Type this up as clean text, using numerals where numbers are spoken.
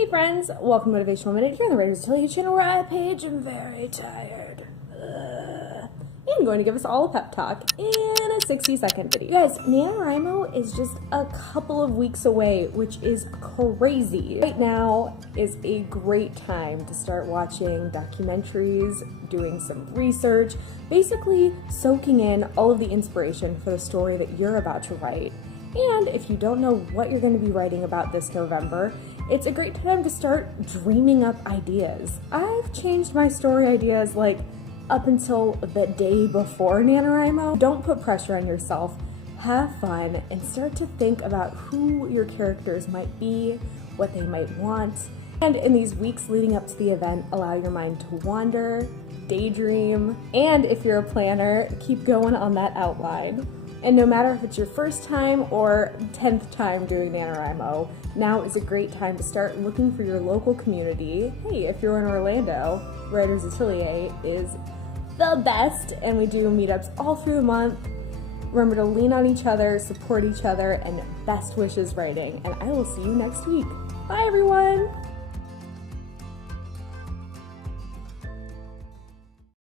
Hey friends, welcome to Motivational Minute here on the Writer's Atelier channel where I, Paige, am very tired. And going to give us all a pep talk in a 60-second video. You guys, NaNoWriMo is just a couple of weeks away, which is crazy. Right now is a great time to start watching documentaries, doing some research, basically soaking in all of the inspiration for the story that you're about to write. And if you don't know what you're going to be writing about this November, it's a great time to start dreaming up ideas. I've changed my story ideas like up until the day before NaNoWriMo. Don't put pressure on yourself. Have fun and start to think about who your characters might be, what they might want. And in these weeks leading up to the event, allow your mind to wander, daydream, and if you're a planner, keep going on that outline. And no matter if it's your first time or 10th time doing NaNoWriMo, now is a great time to start looking for your local community. Hey, if you're in Orlando, Writer's Atelier is the best, and we do meetups all through the month. Remember to lean on each other, support each other, and best wishes writing. And I will see you next week. Bye, everyone!